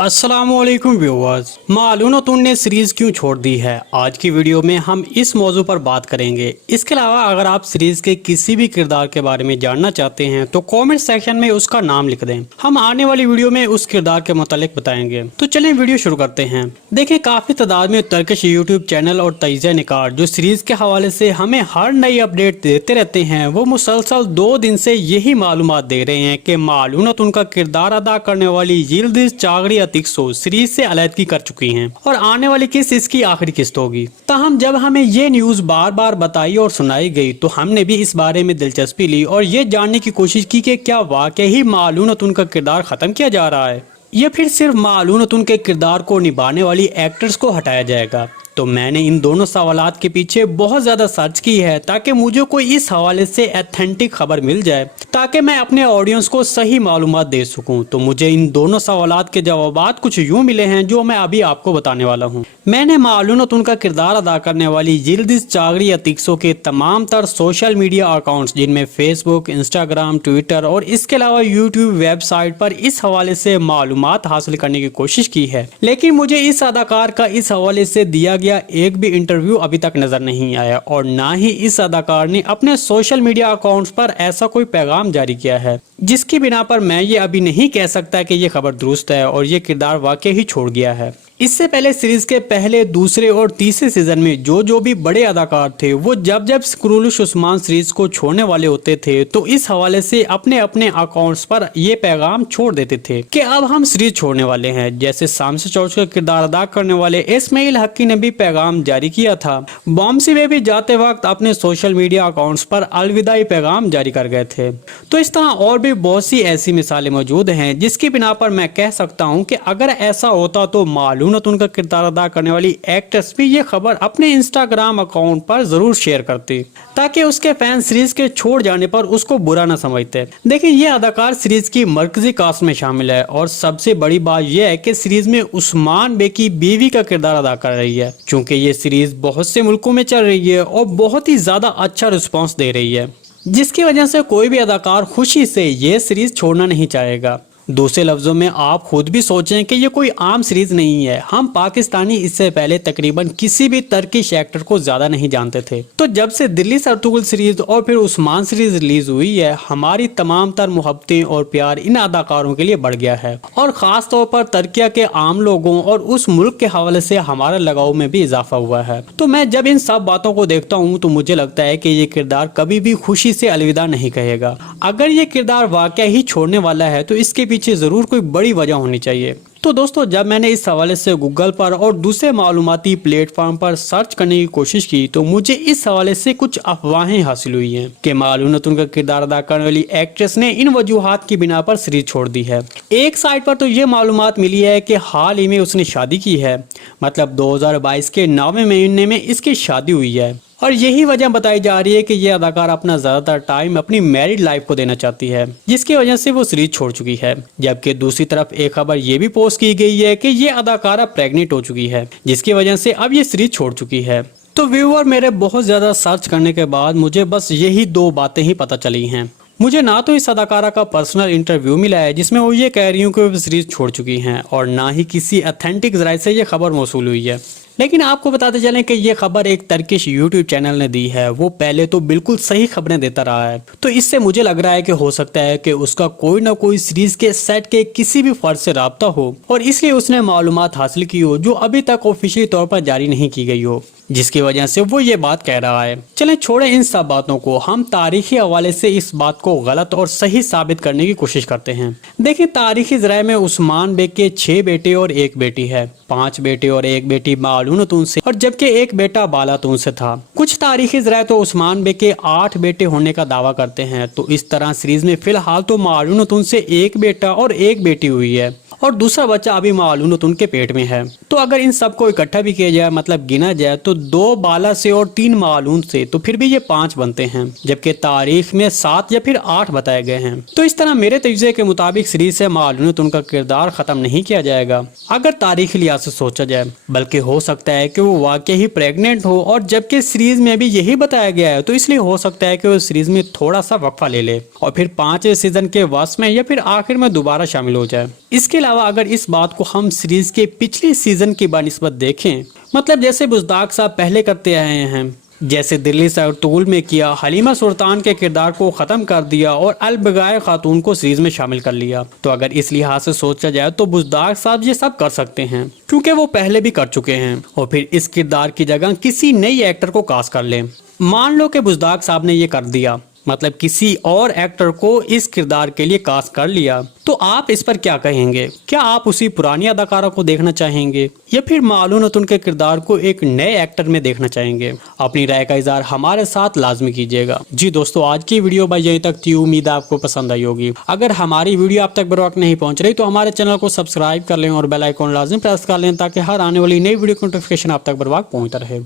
अस्सलामुअलैकुम व्यूअर्स। मालूम तुम ने सीरीज क्यों छोड़ दी है, आज की वीडियो में हम इस मौजू पर बात करेंगे। इसके अलावा अगर आप सीरीज के किसी भी किरदार के बारे में जानना चाहते हैं तो कमेंट सेक्शन में उसका नाम लिख दें, हम आने वाली वीडियो में उस किरदार के मुतालिक बताएंगे। तो चलिए वीडियो शुरू करते हैं। देखिए, काफी तादाद में टर्किश यूट्यूब चैनल और तजिया निकार जो सीरीज के हवाले से हमें हर नई अपडेट देते रहते हैं, वो मुसलसल 2 दिन से यही मालूमात दे रहे हैं कि मालूम उनका किरदार अदा करने वाली यिल्दिज चागरी अतिक्सो सीरीज से अलहदगी कर चुकी हैं और आने वाली किस्त इसकी आखिरी किस्त होगी। ताहम जब हमें ये न्यूज बार बार बताई और सुनाई गई तो हमने भी इस बारे में दिलचस्पी ली और ये जानने की कोशिश की कि क्या वाकई ही मालूम उनका किरदार खत्म किया जा रहा है या फिर सिर्फ मालूम उनके किरदार को निभाने वाली एक्टर्स को हटाया जाएगा। तो मैंने इन दोनों सवालात के पीछे बहुत ज़्यादा सर्च की है ताकि मुझे कोई इस हवाले से ऑथेंटिक खबर मिल जाए ताकि मैं अपने ऑडियंस को सही मालूमात दे सकूं। तो मुझे इन दोनों सवालात के जवाबात कुछ यूँ मिले हैं जो मैं अभी आपको बताने वाला हूं। मैंने मालूम उनका किरदार अदा करने वाली यिल्दिज चागरी अतिक्सो के तमाम तर सोशल मीडिया अकाउंट्स जिनमें फेसबुक, इंस्टाग्राम, ट्विटर और इसके अलावा यूट्यूब वेबसाइट पर इस हवाले से मालूमात हासिल करने की कोशिश की है, लेकिन मुझे इस अदाकार का इस हवाले से दिया एक भी इंटरव्यू अभी तक नजर नहीं आया और ना ही इस अदाकार ने अपने सोशल मीडिया अकाउंट्स पर ऐसा कोई पैगाम जारी किया है जिसकी बिना पर मैं ये अभी नहीं कह सकता कि ये खबर दुरुस्त है और ये किरदार वाकई ही छोड़ गया है। इससे पहले सीरीज के पहले, दूसरे और तीसरे सीजन में जो भी बड़े अदाकार थे वो जब कुरूलुश उस्मान सीरीज को छोड़ने वाले होते थे तो इस हवाले से अपने अपने अकाउंट्स पर ये पैगाम छोड़ देते थे कि अब हम सीरीज छोड़ने वाले हैं। जैसे शामस चौच का किरदार अदा करने वाले इस्माइल हक्की ने भी पैगाम जारी किया था। बॉम्सी वे भी जाते वक्त अपने सोशल मीडिया अकाउंट्स पर अलविदाई पैगाम जारी कर गए थे। तो इस तरह और भी बहुत सी ऐसी मिसालें मौजूद हैं जिसकी बिना पर मैं कह सकता हूँ कि अगर ऐसा होता तो मालूम उनका किरदार अदा करने वाली एक्ट्रेस भी ये खबर अपने इंस्टाग्राम अकाउंट पर जरूर शेयर करती ताकि उसके फैन सीरीज के छोड़ जाने पर उसको बुरा न समझते। देखिए, ये अदाकार सीरीज की मरकजी कास्ट में शामिल है और सबसे बड़ी बात यह है कि सीरीज में उस्मान बे की बीवी का किरदार अदा कर रही है। चूंकि ये सीरीज बहुत से मुल्कों में चल रही है और बहुत ही ज्यादा अच्छा रिस्पॉन्स दे रही है, जिसकी वजह से कोई भी अदाकार खुशी से ये सीरीज छोड़ना नहीं चाहेगा। दूसरे लफ्जों में आप खुद भी सोचें कि ये कोई आम सीरीज नहीं है। हम पाकिस्तानी इससे पहले तकरीबन किसी भी टर्किश एक्टर को ज्यादा नहीं जानते थे। तो जब से दिल्ली सरतुगुल सीरीज और फिर उस्मान सीरीज रिलीज हुई है, हमारी तमाम तर मोहब्बतें और प्यार इन अदाकारों के लिए बढ़ गया है और खास तौर पर टर्किया के आम लोगों और उस मुल्क के हवाले से हमारा लगाव में भी इजाफा हुआ है। तो मैं जब इन सब बातों को देखता हूँ तो मुझे लगता है कि ये किरदार कभी भी खुशी से अलविदा नहीं कहेगा। अगर ये किरदार वाकई ही छोड़ने वाला है तो इसके पीछे जरूर कोई बड़ी वजह होनी चाहिए। तो दोस्तों, जब मैंने इस हवाले से गूगल पर और दूसरे मालूमाती प्लेटफॉर्म पर सर्च करने की कोशिश की तो मुझे इस हवाले से कुछ अफवाहें हासिल हुई हैं कि मालूम उनका किरदार अदा करने वाली एक्ट्रेस ने इन वजूहात की बिना पर सीरीज छोड़ दी है। एक साइट पर तो ये मालूमात मिली है कि हाल ही में उसने शादी की है, मतलब 2022 के 9वें महीने में इसकी शादी हुई है और यही वजह बताई जा रही है कि ये अदाकार अपना ज्यादातर टाइम अपनी मैरिड लाइफ को देना चाहती है, जिसकी वजह से वो सीरीज छोड़ चुकी है। जबकि दूसरी तरफ एक खबर ये भी पोस्ट की गई है कि ये अदाकारा प्रेग्नेंट हो चुकी है, जिसकी वजह से अब ये सीरीज छोड़ चुकी है। तो व्यूअर, मेरे बहुत ज्यादा सर्च करने के बाद मुझे बस यही 2 बातें ही पता चली हैं। मुझे ना तो इस अदाकारा का पर्सनल इंटरव्यू मिला है जिसमें वो ये कह रही हूँ कि वो सीरीज छोड़ चुकी हैं और ना ही किसी ऑथेंटिक जराये से ये खबर मौसूल हुई है। लेकिन आपको बताते चलें कि ये खबर एक टर्किश यूट्यूब चैनल ने दी है। वो पहले तो बिल्कुल सही खबरें देता रहा है, तो इससे मुझे लग रहा है कि हो सकता है कि उसका कोई ना कोई सीरीज के सेट के किसी भी फर्द से राब्ता हो और इसलिए उसने मालूमात हासिल की हो जो अभी तक ऑफिशियली तौर पर जारी नहीं की गई हो, जिसकी वजह से वो ये बात कह रहा है। चलें छोड़ें इन सब बातों को, हम तारीखी हवाले से इस बात को गलत और सही साबित करने की कोशिश करते हैं। देखिए, तारीखी जराये में उस्मान बेग के 6 बेटे और 1 बेटी है, 5 बेटे और 1 बेटी मालून से और जबकि 1 बेटा बालातून से था। कुछ तारीखी जराये तो उस्मान बेग के 8 बेटे होने का दावा करते हैं। तो इस तरह सीरीज में फिलहाल तो मालून से 1 बेटा और 1 बेटी हुई है और दूसरा बच्चा अभी मालूम उनके पेट में है। तो अगर इन सब को इकट्ठा भी किया जाए, मतलब गिना जाए, तो 2 बाला से और 3 मालूम से, तो फिर भी ये 5 बनते हैं, जबकि तारीख में 7 या फिर 8 बताए गए हैं। तो इस तरह मेरे तजुर्बे के मुताबिक सीरीज से मालूम उनका किरदार खत्म नहीं किया जाएगा अगर तारीखी लिहाज से सोचा जाए, बल्कि हो सकता है कि वो वाकई ही प्रेग्नेंट हो और जबकि सीरीज में भी यही बताया गया है, तो इसलिए हो सकता है कि वो सीरीज में थोड़ा सा वक्फा ले ले और फिर 5वें सीजन के वस्त में या फिर आखिर में दोबारा शामिल हो जाए। इसके अलावा अलावा अगर इस बात को हम सीरीज के पिछले सीजन की बनिस्बत देखें, मतलब जैसे बुज़दाग साहब पहले करते आए हैं, जैसे दिल्ली सरतूल में किया, हलीमा सुल्तान के किरदार को ख़त्म कर दिया और अलबगाए खातून को सीरीज में शामिल कर लिया, तो अगर इस लिहाज से सोचा जाए तो बुज़दाग साहब ये सब कर सकते हैं क्योंकि वो पहले भी कर चुके हैं, और फिर इस किरदार की जगह किसी नई एक्टर को कास्ट कर लें। मान लो कि बुज़दाग साहब ने ये कर दिया, मतलब किसी और एक्टर को इस किरदार के लिए कास्ट कर लिया, तो आप इस पर क्या कहेंगे? क्या आप उसी पुरानी अदाकारा को देखना चाहेंगे या फिर मालूनतुन के किरदार को एक नए एक्टर में देखना चाहेंगे? अपनी राय का इज़हार हमारे साथ लाजमी कीजिएगा। जी दोस्तों, आज की वीडियो भाई यहीं तक थी, उम्मीद है आपको पसंद आई होगी। अगर हमारी वीडियो आप तक बर वक्त नहीं पहुंच रही तो हमारे चैनल को सब्सक्राइब कर लें और बेल आइकॉन लाजमी प्रेस कर लें ताकि हर आने वाली नई वीडियो की नोटिफिकेशन आप तक बर वक्त पहुंचता रहे।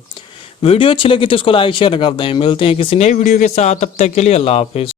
वीडियो अच्छी लगी तो इसको लाइक शेयर कर दें। मिलते हैं किसी नई वीडियो के साथ, तब तक के लिए अल्लाह हाफिज़।